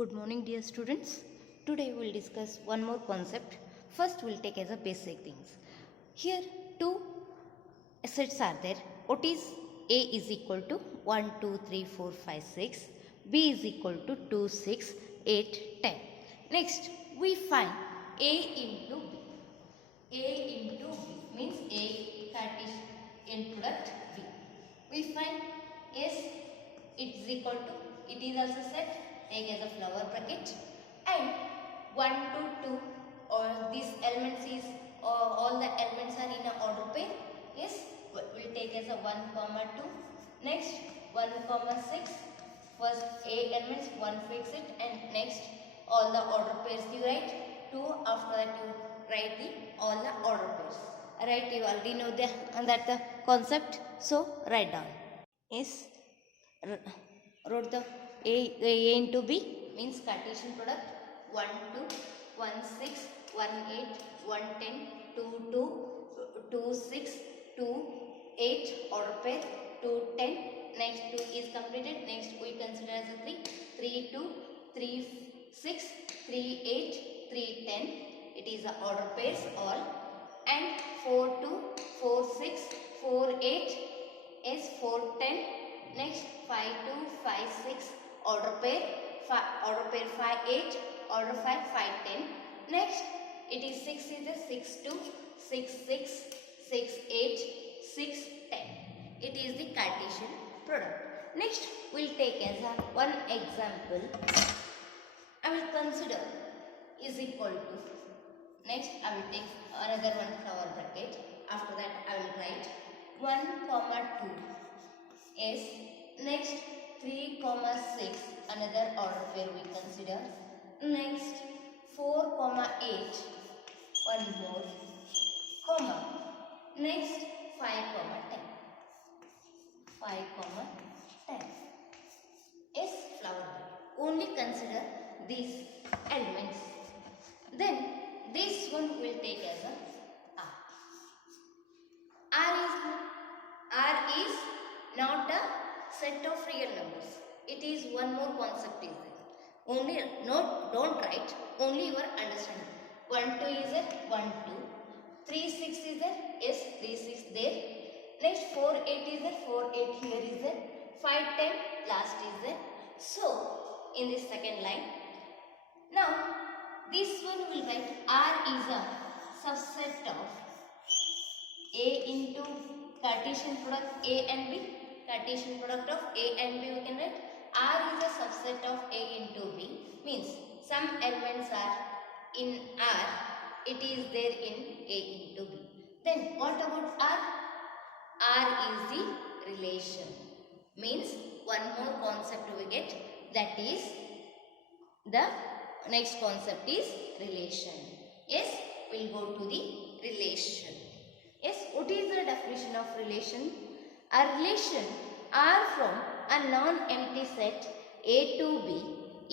Good morning dear students. Today we will discuss one more concept. First we will take as a basic things. Here two sets are there. What is A is equal to 1, 2, 3, 4, 5, 6. B is equal to 2, 6, 8, 10. Next we find A into B. A into B means A Cartesian product B. We find S is equal to, it is also set, take as a flower bracket, and 1 to 2 or these elements is all the elements are in a order pair. Yes, we will take as a 1 comma 2. Next 1 comma 6. First A elements 1 fix it, and next all the order pairs you write 2. After that you write the all the order pairs. Right, you already know the concept, so write down. Yes, wrote the A into B means Cartesian product 1 2, 1 6, 1 8, 1 10, 2 2, 2 6, 2 8 order pair, 2 10. Next 2 is completed. Next we consider as a 3, 3 2, 3 6, 3 8, 3 10. It is the order pairs all, and 4 2, 4 6, 4 8 is 4 10. Next 5 2, 5 6 order pair, 5 8, order 5 5 10. Next it is 6 is the 6 2, 6 6, 6 8, 6 10. It is the Cartesian product. Next we will take as a one example. I will consider is equal to, next I will take another one flower bracket. After that I will write 1 comma 2 is, next 3 comma 6 another order pair we consider. Next 4 comma 8 one more comma. Next 5 comma 10, 5 comma 10 is flower bed. Only consider these elements. Then this one will take as a R is not a set of real numbers. It is one more concept is there. Only don't write, only your understanding. 1 2 is there, 1 2. 3 6 is there, yes 3 6 there. Next 4 8 is there, 4 8 here is there. 5 10 last is there. So in this second line, now this one will write R is a subset of A into Cartesian product A and B. Cartesian product of A and B we can write R is a subset of A into B, means some elements are in R, it is there in A into B. Then what about R? R is the relation, means one more concept we get, that is the next concept is relation. Yes, we will go to the relation. Yes, what is the definition of relation? A relation R from a non-empty set A to B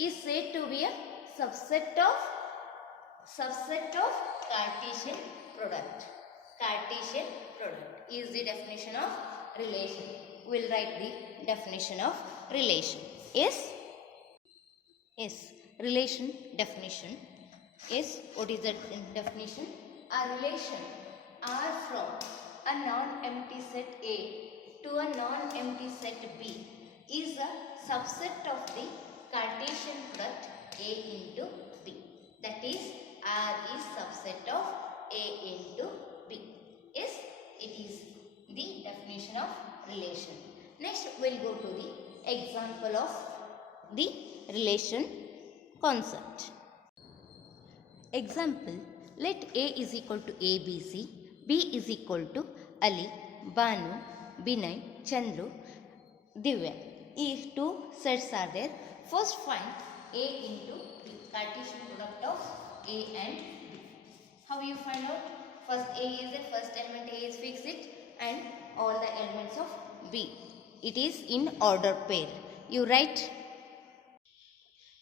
is said to be a subset of Cartesian product. Cartesian product is the definition of relation. We will write the definition of relation. Yes? Yes, relation definition. Yes, what is the definition? A relation R from a non-empty set A to a non-empty set B is a subset of the Cartesian product A into B. That is, R is subset of A into B. Yes, it is the definition of relation. Next, we will go to the example of the relation concept. Example, let A is equal to ABC, B is equal to Ali, Banu, Binay, Chandru, Divya. If two sets are there, first find A into B, Cartesian product of A and B. How you find out? First A is the first element, A is fix it, and all the elements of B. It is in order pair. You write,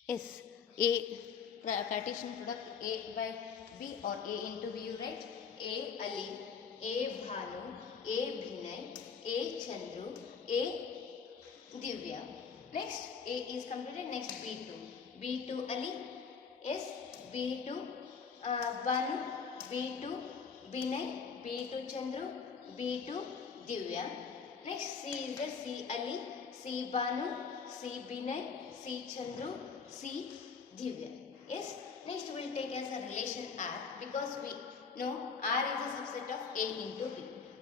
yes, A Cartesian product A by B or A into B, you write A Ali, A Bhanu, A Bhinay, A Chandru, A Divya. Next A is completed, next B2. B to Ali. Yes, B to Banu, B to Binay, B to Chandru, B to Divya. Next C is there, C Ali, C Banu, C Binay, C Chandru, C Divya. Yes. Next we will take as a relation R, because we know R is a subset of A into B.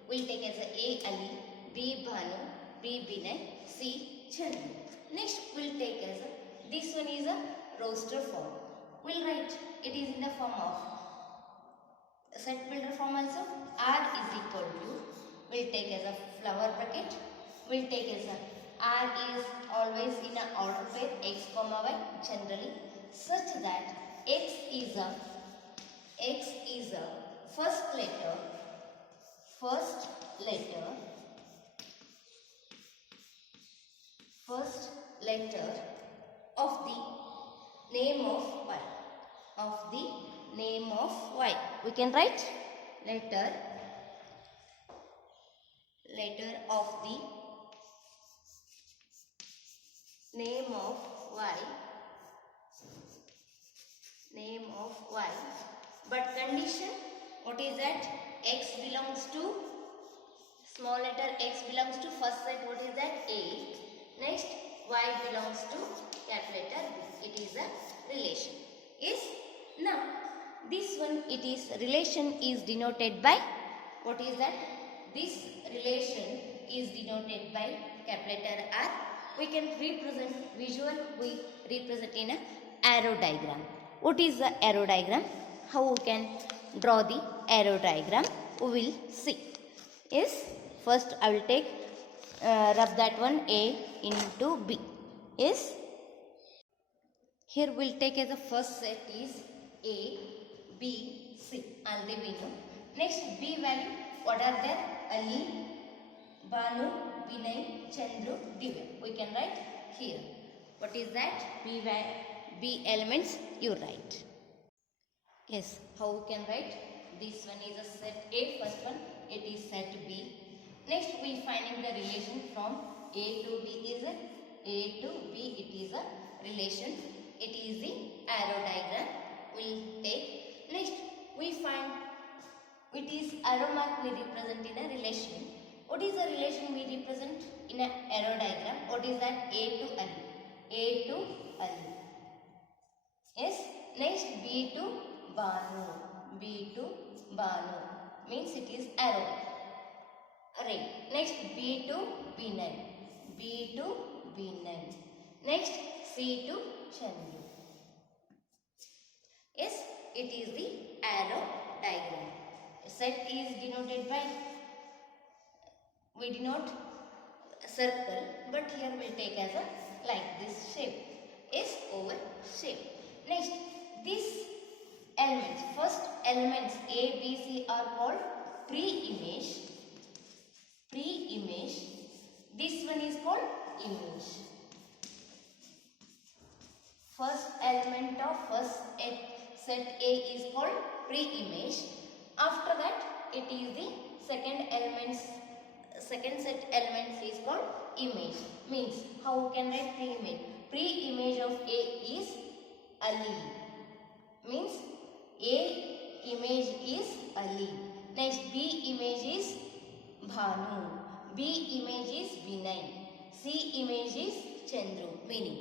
We will take as A Ali, B Banu, B Binay, C Chandru. Next we will take as this one is a roster form. We will write it is in the form of set builder form also. R is equal to, we will take as a flower bracket. We will take as a R is always in a order pair x comma y generally, such that x is a first letter of the name of y. We can write letter of the name of y, but condition, what is that? X belongs to, small letter x belongs to first set, what is that? A. Next y belongs to capital letter B. It is a relation. Yes. Now this one, it is relation is denoted by, what is that? This relation is denoted by capital letter R. We can represent visual, we represent in a arrow diagram. What is the arrow diagram? How we can draw the arrow diagram? We will see. Yes. First I will take rub that one A into B. Yes. Here we will take as the first set is A, B, C. Already we know. Next B value, what are there? Ali, Banu, Binay, Chandru, Divya. We can write here. What is that? B elements you write. Yes. How we can write? This one is a set A, first one. It is set B. Next we finding the relation from A to B is A to B. It is a relation. It is the arrow diagram. We will take. Next we find, it is arrow mark we represent in a relation. What is the relation we represent in an arrow diagram? What is that? A to Ali. A to Ali. Yes. Next B to Banu. B to Banu means it is arrow. Right. Next B to Binay. B to Binay. Next C to Chandru. Yes, it is the arrow diagram. Set is denoted by, we denote circle, but here we will take as a like this shape. S over shape. Next, these elements, first elements A, B, C are called pre-image. This one is called image. First element of first set A is called pre-image. After that, it is the second set elements is called image. Means how we can write pre-image? Pre-image of A is Ali. Means A image is Ali. Next B image is Bhanu. B image is Binay. C image is Chandru. Meaning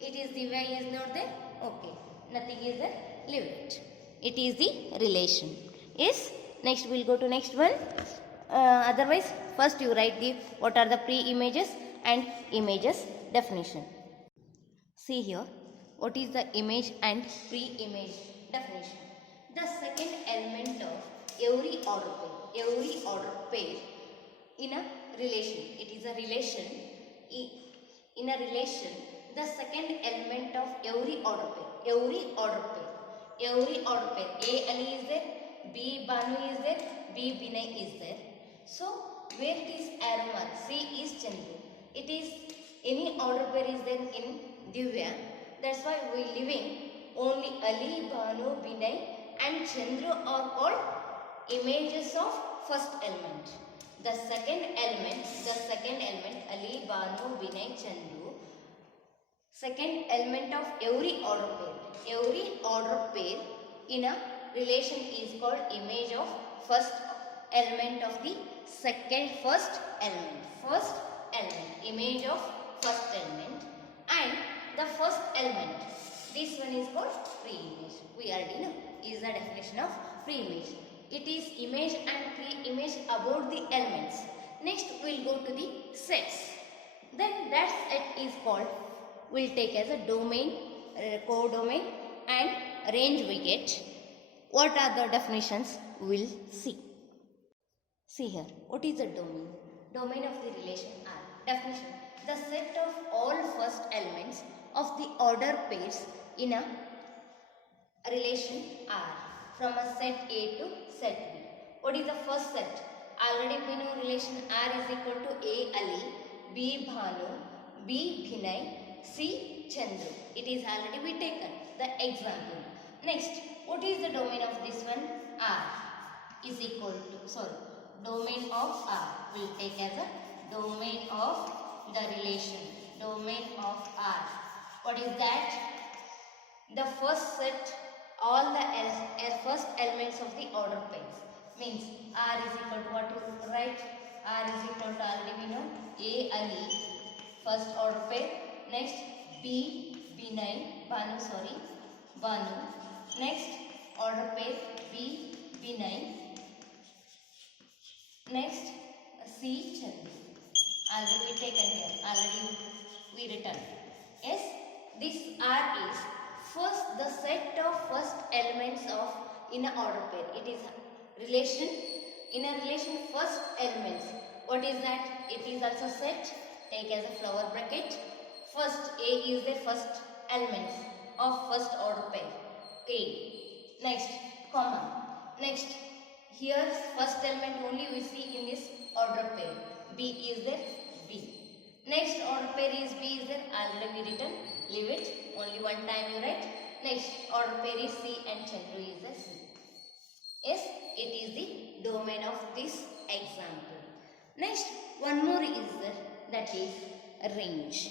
it is the way is not there. Okay. Nothing is there. Leave it. It is the relation. Yes. Next we will go to next one. Otherwise, first you write the what are the pre-images and images definition. See here, what is the image and pre-image definition? The second element of every order pair in a relation. It is a relation. In a relation, the second element of every order pair. A Ali is there, B Banu is there, B Binay is there. So where it is arrow mark, C is Chandru. It is any order pair is there in Divya. That's why we living only Ali, Banu, Binay and Chandru are called images of first element. The second element Ali, Banu, Binay, Chandru, second element of every order pair. Every order pair in a relation is called image of first element of the first element. First element, image of first element, and the first element. This one is called pre-image. We already know is the definition of pre-image. It is image and pre-image about the elements. Next we will go to the sets. Then that set is called, we'll take as a domain, codomain and range we get. What are the definitions? We'll see. See here, what is the domain? Domain of the relation R. Definition: the set of all first elements of the order pairs in a relation R from a set A to set B. What is the first set? Already we know relation R is equal to A Ali, B Bhanu, B Bhinay, C Chandru. It is already we taken the example. Next, what is the domain of this one? R is equal to, domain of R. We will take as a domain of the relation. Domain of R. What is that? The first set, all the first elements of the order pairs. Means R is equal to what you write? R is equal to, already we know, A Ali, first order pair. Next B Binay, Banu. Next order pair B Binay. Next C Chandru. Already we taken here. Already we written. Yes, this R is first the set of first elements of in a order pair. It is relation. In a relation first elements. What is that? It is also set. Take as a flower bracket. First A is the first elements of first order pair. A. Next comma. Next here first element only we see in this order pair. B is there. B. Next order pair is B is there. Already we written. Leave it. Only one time you write. Next order pair is C and Chandru is the C. Yes, it is the domain of this example. Next, one more is there, that is range.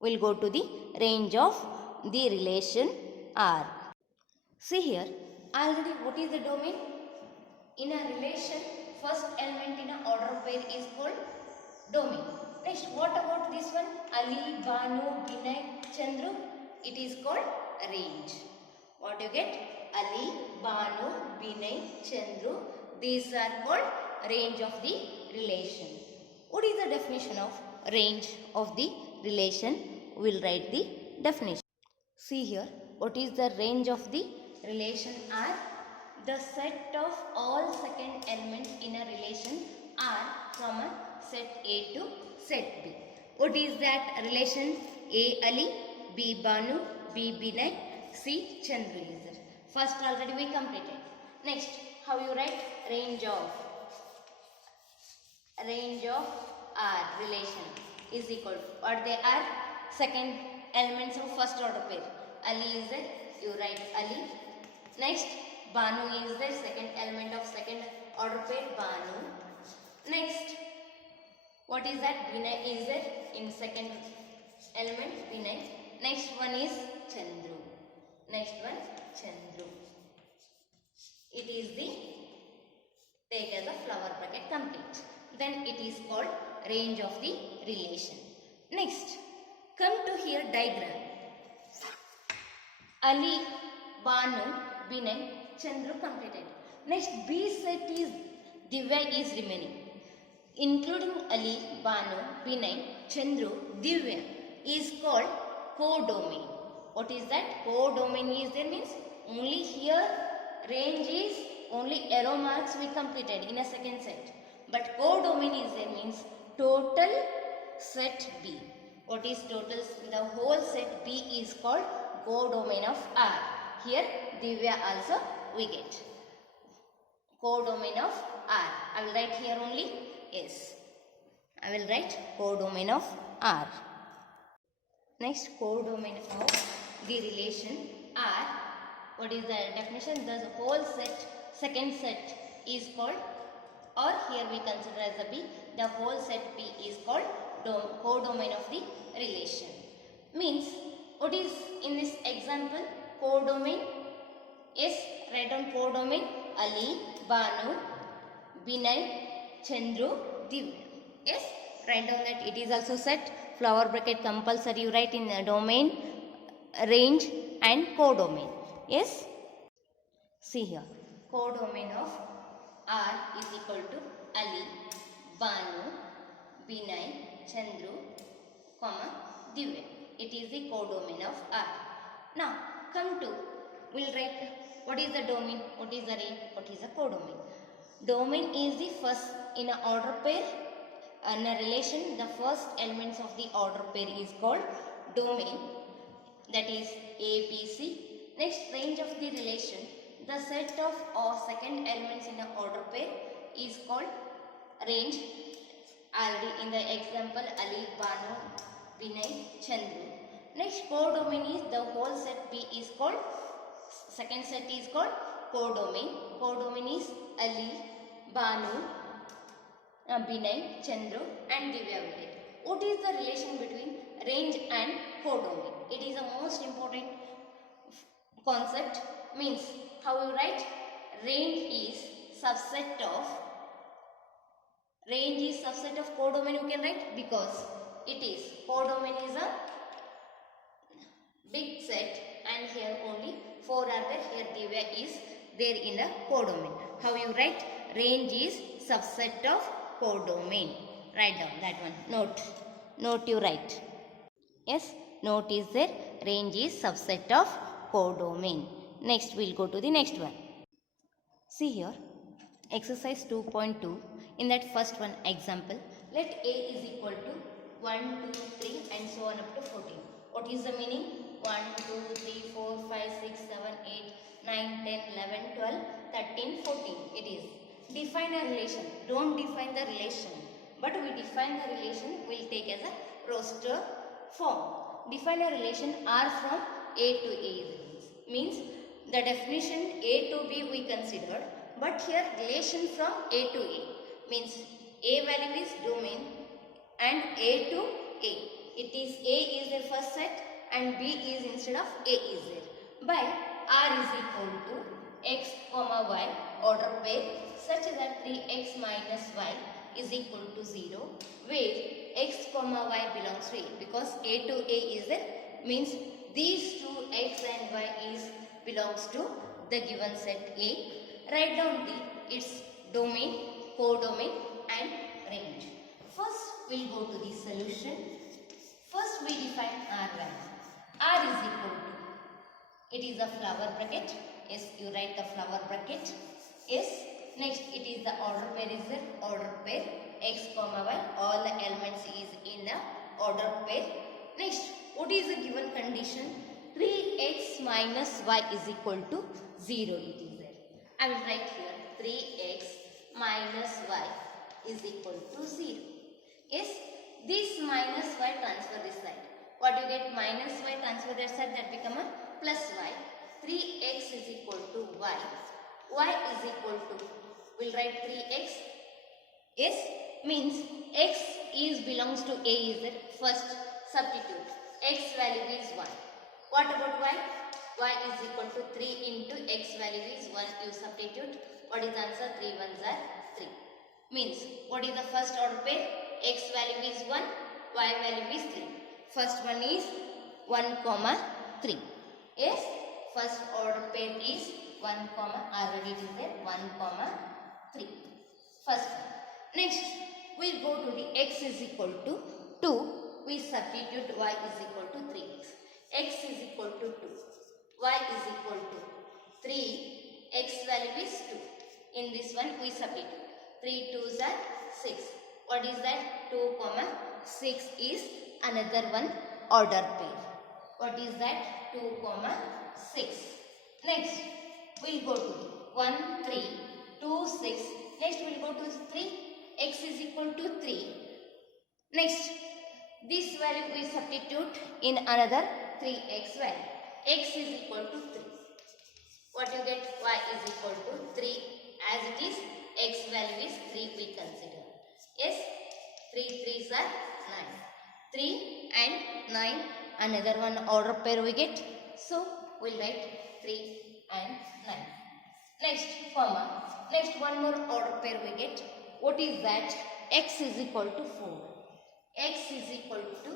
We'll go to the range of the relation R. See here, already what is the domain? In a relation, first element in an order pair is called domain. Next, what about this one? Ali, Banu, Binay, Chandru? It is called range. What you get? Ali, Banu, Binay, Chandru. These are called range of the relation. What is the definition of range of the relation? We will write the definition. See here, what is the range of the relation R? The set of all second elements in a relation R from a set A to set B. What is that relation? A Ali, B Banu, B Binay, C Chandru is there. First already we completed. Next, how you write? Range of R relation is equal to what they are? Second elements of first order pair. Ali is there. You write Ali. Next, Banu is there. Second element of second order pair. Banu. Next, what is that? Binay is there in second element. Binay. Next one is Chandru. Next one Chandru. It is the, take as a flower bracket complete. Then it is called range of the relation. Next, come to here diagram. Ali, Banu, Binay, Chandru completed. Next B set is Divya is remaining. Including Ali, Banu, Binay, Chandru, Divya is called codomain. What is that? Codomain is there means only here range is only arrow marks we completed in a second set. But codomain is there means total set B. What is total? The whole set B is called codomain of R. Here Divya also we get. Codomain of R. I will write here only. Yes. I will write codomain of R. Next, codomain of the relation R. What is the definition? The whole set, second set is called, or here we consider as a B, the whole set B is called codomain of the relation. Means what is in this example codomain? Yes, write down codomain Ali, Banu, Binay, Chandru, Divya. Yes, write down that it is also set flower bracket compulsory you write in domain, range and codomain. Yes, see here codomain of R is equal to Ali, Banu, Binay, Chandru, comma Divya. It is the codomain of R. Now come to, we'll write what is the domain, what is the range, what is the codomain. Domain is the first in an order pair. In a relation, the first elements of the order pair is called domain, that is A, B, C. Next, range of the relation, the set of or second elements in an order pair is called range. Already in the example Ali, Banu, Vinay, Chandru. Next, codomain is the whole set B is called, second set is called codomain. Codomain is Ali, Banu, Binay, Chandru and Divya will get. What is the relation between range and codomain? It is a most important concept. Means how you write? Range is subset of codomain you can write, because it is codomain is a big set and here only 4 are there. Here Divya is there in the codomain. How you write? Range is subset of codomain. Write down that one. Note you write. Yes, note is there. Range is subset of codomain. Next we'll go to the next one. See here exercise 2.2. In that first one example, let A is equal to 1, 2, 3 and so on up to 14. What is the meaning? 1, 2, 3, 4, 5, 6, 7, 8, 9, 10, 11, 12, 13, 14. It is. Define a relation. Don't define the relation. But we define the relation, we'll take as a roster form. Define a relation R from A to A. Means the definition A to B we considered. But here relation from A to A. Means A value is domain and A to A. It is A is their first set and B is instead of A is there. By R is equal to x comma y order pair such that 3x minus y is equal to 0, where x comma y belongs to A, because A to A is there, means these two x and y is belongs to the given set A. Write down its domain, codomain and range. First we'll go to the solution. First we define R value. R is equal to, it is a flower bracket. Yes, you write the flower bracket. Yes. Next it is the order pair is the order pair x comma y. All the elements is in the order pair. Next, what is the given condition? 3x minus y is equal to 0. It is there. I will write here 3x minus y is equal to 0. Yes. This minus y transfer this side. What you get? Minus y transfer that side, that become a plus y. 3x is equal to y. Y is equal to, we'll write 3x. Yes, means x is belongs to A is the first substitute. X value is 1. What about y? Y is equal to 3 into x value is 1. You substitute. What is the answer? 3 ones are 3. Means what is the first order pair? X value is 1, y value is 3. First one is 1 comma 3. Yes, first order pair is 1 comma, already it is there, 1 comma 3. First one. Next, we go to the x is equal to 2. We substitute y is equal to 3x. X is equal to 2. Y is equal to 3. X value is 2. In this one, we substitute. 3 2s are 6. What is that? 2 comma 6 is another one order pair. What is that? 2 comma 6. Next, we'll go to 1 3 2 6. Next we'll go to 3. X is equal to 3. Next, this value we substitute in another 3x value. X is equal to 3. What you get? Y is equal to 3. As it is, x value is 3 we consider. Yes, 3 3s are 9. 3 and 9, another one order pair we get. So we'll write 3 and 9. Next, comma. Next one more order pair we get. What is that? X is equal to 4. X is equal to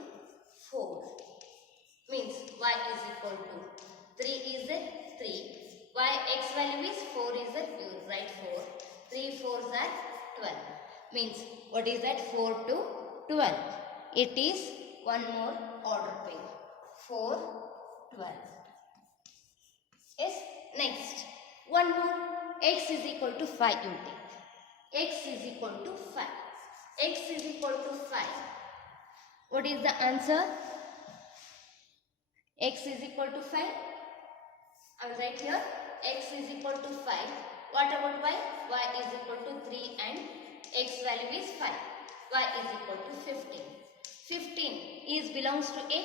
4. Means y is equal to 3 is a 3. Y x value is 4 is a, you write 4. 3 4s are 12. Means what is that? 4 to 12. It is one more order pair. 4, 12. Yes. Next, one more. X is equal to 5 you take. X is equal to 5. X is equal to 5. What is the answer? X is equal to 5. I will write here. X is equal to 5. What about y? Y is equal to 3 and x value is 5. Y is equal to 15. 15 is belongs to A.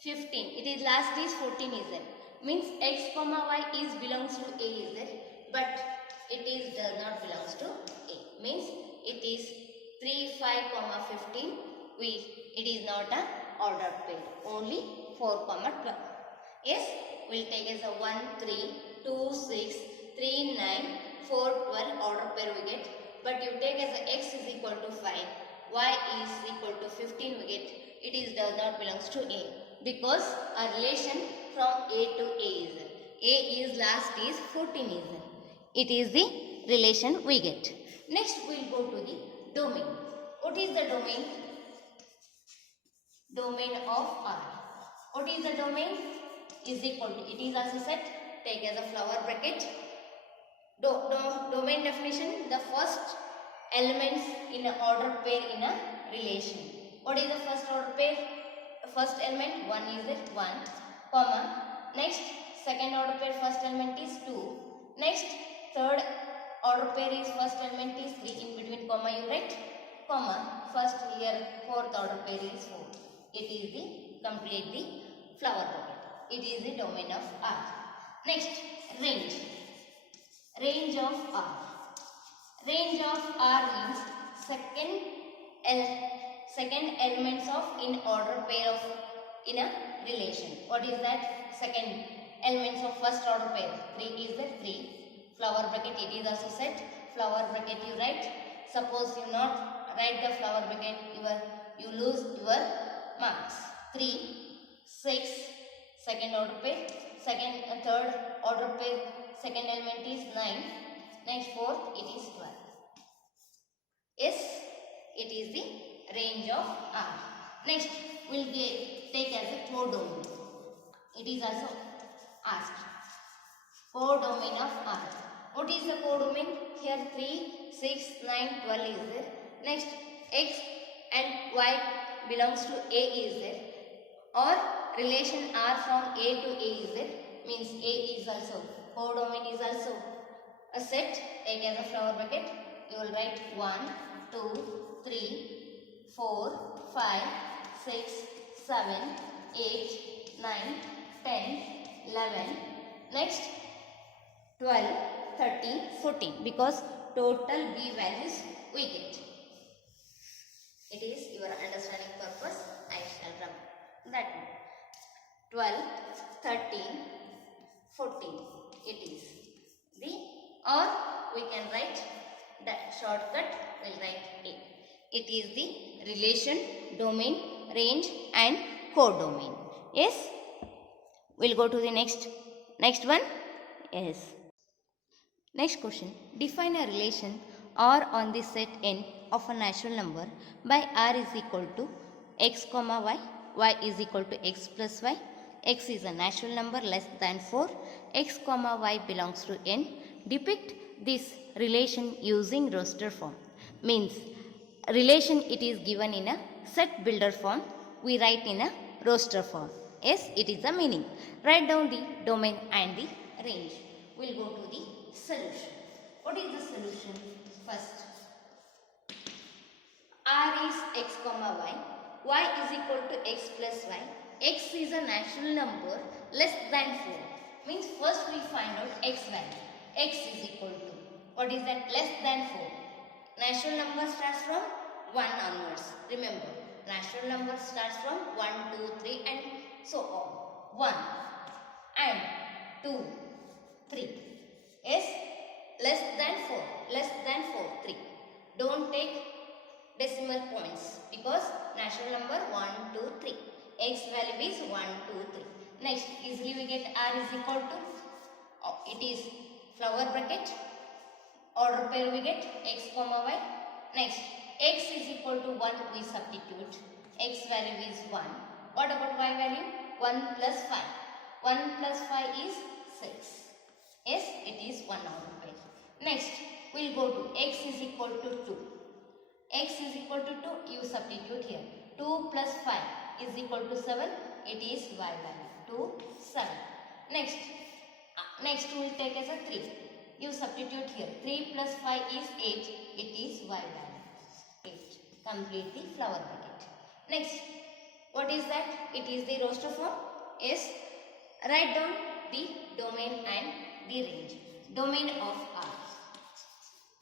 15. It is last is 14 is there. Means x comma y is belongs to A is there. But it is does not belongs to A. Means it is 3, 5, comma 15. It is not an ordered pair. Only 4, comma 12. Yes, we'll take as a 1, 3, 2, 6, 3, 9, 4, 12 order pair we get. But you take as a x is equal to 5, y is equal to 15 we get. It is does not belongs to A. Because a relation from A to A is A is last is 14 is. It is the relation we get. Next we'll go to the domain. What is the domain? Domain of R. What is the domain? Is equal to, it is also set, take as a flower bracket. Domain definition, the first elements in an order pair in a relation. What is the first order pair? First element 1 is it 1, comma. Next second order pair first element is 2. Next third order pair is first element is 3, in between comma you write comma. First here fourth order pair is 4. It is the complete the flower bracket. It is the domain of R. Next, range. Range of R. Range of R means second elements of in order pair of in a relation. What is that? Second elements of first order pair. 3 is the 3. Flower bracket it is also set. Flower bracket you write. Suppose you not write the flower bracket, you lose your marks. 3, 6. Second order pair, second and third order pair, second element is 9. Next fourth, it is 12. Yes, it is the range of R. Next, we'll take as a codomain. It is also asked. Codomain of R. What is the codomain? Here 3, 6, 9, 12 is there. Next, x and y belongs to A is there. Or relation R from A to A is there. Means A is also, codomain is also a set. Take as a flower bracket. You will write 1, 2, 3, 4, 5, 6, 7, 8, 9, 10, 11. Next 12, 13, 14. Because total B values we get. It is your understanding purpose. I shall run that one. 12, 13, 14. It is the, or we can write that shortcut, we'll write A. It is the relation, domain, range and codomain. Yes? We'll go to the next one. Yes. Next question. Define a relation R on the set N of a natural number by R is equal to x comma y, y is equal to x plus y, x is a natural number less than 4, x comma y belongs to N. Depict this relation using roster form. Means relation it is given in a set builder form, we write in a roster form. Yes, it is the meaning. Write down the domain and the range. We'll go to the solution. What is the solution? First, R is x comma y, y is equal to x plus y, x is a natural number less than 4. Means first we find out x value. X is equal to, what is that? Less than 4. Natural number starts from 1 onwards. Remember, Natural number starts from 1, 2, 3 and so on. 1 and 2, 3. Yes, less than 4, 3. Don't take decimal points because natural number 1, 2, 3. X value is 1, 2, 3. Next, easily we get R is equal to, it is flower bracket, order pair we get X comma Y. Next, X is equal to 1 we substitute. X value is 1. What about Y value? 1 plus 5. 1 plus 5 is 6. Yes, it is 1 order pair. Next, we will go to X is equal to 2. X is equal to 2, you substitute here. 2 plus 5 is equal to 7, it is Y value. 2, 7. Next we will take as a 3. You substitute here. 3 plus 5 is 8, it is Y value. 8. Complete the flower bracket. Next, what is that? It is the roster form. Yes. Write down the domain and the range. Domain of R.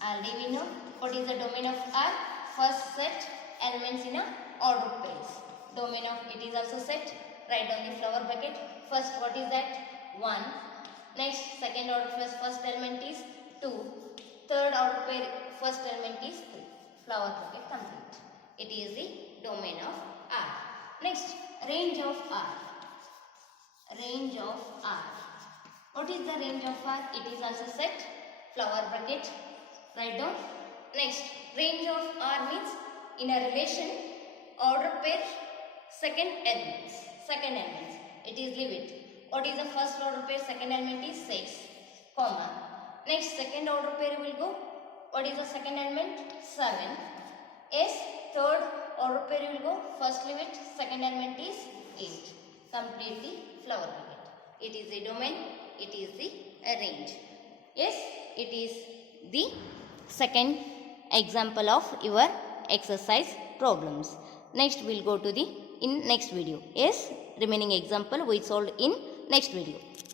Already we know what is the domain of R. First set elements in a order pairs. Domain of it is also set. Write down the flower bracket. First, what is that? 1. Next, second order pair first element is 2. Third order pair first element is 3. Flower bracket complete. It is the domain of R. Next, range of R. Range of R. What is the range of R? It is also set. Flower bracket. Write down. Next, range of R means in a relation order pair second elements. It is leave it. What is the first order pair second element is 6, comma. Next second order pair will go. What is the second element? 7. Yes, third order pair will go. First leave it. Second element is 8. Complete the flower bracket. It is the domain. It is the range. Yes, it is the second example of your exercise problems. Next we will go to the in next video. Yes, remaining example we solved in next video.